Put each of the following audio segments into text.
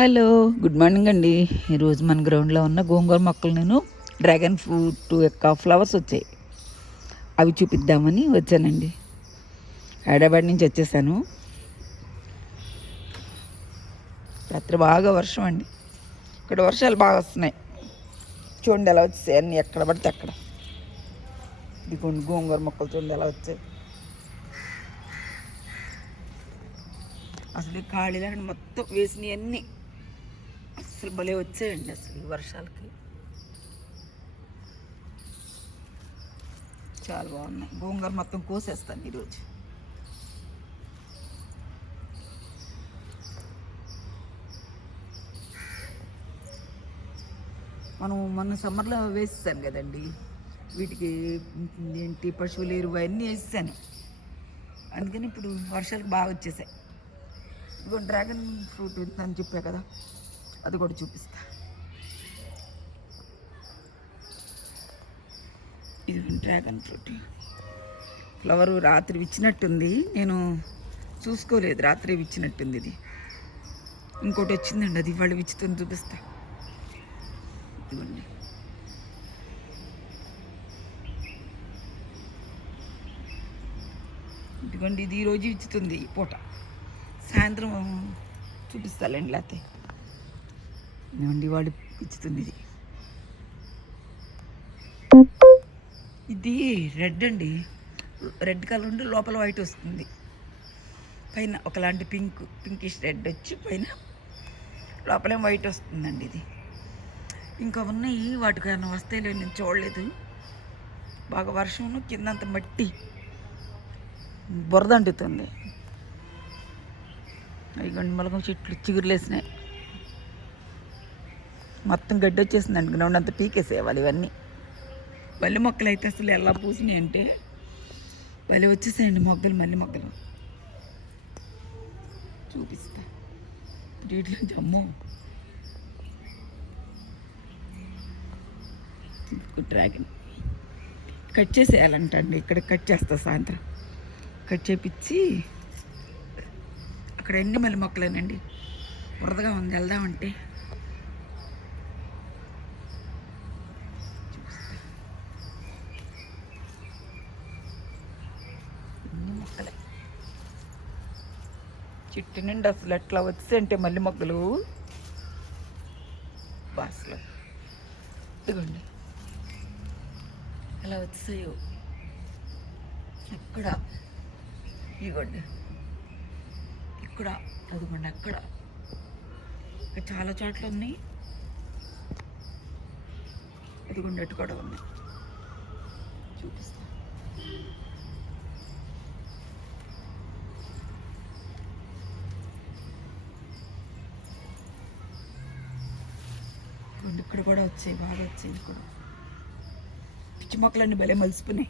Hello, good morning అండి. ఈరోజు మన గ్రౌండ్లో ఉన్న గోంగూర మొక్కలు నేను డ్రాగన్ ఫ్రూట్ యొక్క ఫ్లవర్స్ వచ్చాయి, అవి చూపిద్దామని వచ్చానండి. హైదరాబాద్ నుంచి వచ్చేసాను. రాత్రి బాగా వర్షం అండి. ఇక్కడ వర్షాలు బాగా వస్తున్నాయి. చూడండి ఎలా వచ్చాయి అన్నీ, ఎక్కడ పడితే అక్కడ. ఇదిగోండి గోంగూర మొక్కలు చూడండి ఎలా వచ్చాయి. అసలు ఖాళీ లేకుండా మొత్తం వేసినవి అన్నీ అసలు భలే వచ్చాయండి. అసలు ఈ వర్షాలకి చాలా బాగున్నాయి. గోంగూర మొత్తం కోసేస్తాను ఈరోజు. మనం మొన్న సమ్మర్లో వేసేసాను కదండి, వీటికి ఏంటి పశువుల ఎరువు అన్నీ వేసేసాను. అందుకని ఇప్పుడు వర్షాలకు బాగా వచ్చేసాయి. ఇదిగో డ్రాగన్ ఫ్రూట్ అని చెప్పా కదా, అది కూడా చూపిస్తా. ఇది డ్రాగన్ ఫ్రూట్ ఫ్లవరు రాత్రి ఇచ్చినట్టుంది, నేను చూసుకోలేదు. రాత్రి ఇచ్చినట్టుంది. ఇది ఇంకోటి వచ్చిందండి, అది ఇవాళ విచ్చుతుంది, చూపిస్తా. ఇదిగోండి, ఇదిగోండి, ఇది ఈరోజు ఇచ్చుతుంది పూట. సాయంత్రం చూపిస్తాలేండి, లేకపోతే ఇదిగోండి వాళ్ళు ఇచ్చుతుంది. ఇది రెడ్ అండి, రెడ్ కలర్ ఉండి లోపల వైట్ వస్తుంది. పైన ఒకలాంటి పింకిష్ రెడ్ వచ్చి పైన లోపలేం వైట్ వస్తుందండి. ఇది ఇంకా ఉన్నాయి, వాటికైనా వస్తాయిలే, నేను చూడలేదు. బాగా వర్షం, కిందంత మట్టి బురద అంటుతుంది. ఇదిగోండి మొలకం చెట్లు చిగురులేసినాయి, మొత్తం గడ్డి వచ్చేసిందండి. గ్రౌండ్ అంతా పీకేసేయాలి ఇవన్నీ. మల్లె మొక్కలు అయితే అసలు ఎలా పూసినాయి అంటే మళ్ళీ వచ్చేసాయండి మొగ్గలు, మల్లె మొగ్గలు చూపిస్తా. వీటిలో జమ్ము డ్రాగన్ కట్ చేసేయాలంట అండి. ఇక్కడ కట్ చేస్తా, సాయంత్రం కట్ చేపించి. అక్కడ ఎన్ని మల్లె మొక్కలేనండి, బురదగా ఉంది, వెళ్దామంటే. మొక్కలే చెట్టు నుండి అసలు ఎట్లా వచ్చాయంటే మల్లె మొక్కలు బాస్లో. ఇదిగోండి ఎలా వచ్చాయో ఇక్కడ, ఇదిగోండి ఇక్కడ, అదిగోండి అక్కడ, చాలా చోట్ల ఉన్నాయి. ఇదిగోండి అటు కూడా ఉన్నాయి, చూపిస్తా. ఇక్కడ కూడా వచ్చాయి, బాగా వచ్చాయి. ఇక్కడ పిచ్చి మొక్కలన్నీ భలే మలిసిపోయినాయి.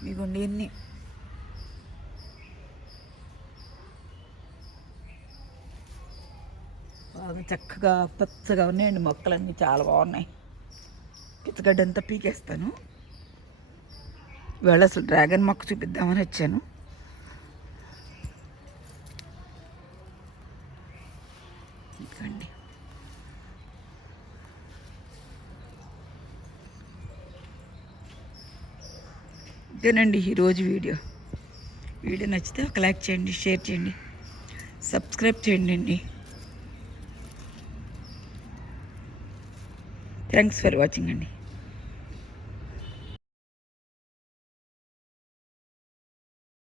ఇదిగోండి ఎన్ని బాగా చక్కగా పచ్చగా ఉన్నాయండి మొక్కలన్నీ, చాలా బాగున్నాయి. పిచ్చగడ్డ అంతా పీకేస్తాను. ఇవాళ అసలు డ్రాగన్ మొక్క చూపిద్దామని వచ్చాను. ఇదిగోండి, ఇదేనండి ఈరోజు వీడియో నచ్చితే ఒక లైక్ చేయండి, షేర్ చేయండి, సబ్స్క్రైబ్ చేయండి అండి. థ్యాంక్స్ ఫర్ వాచింగ్ అండి.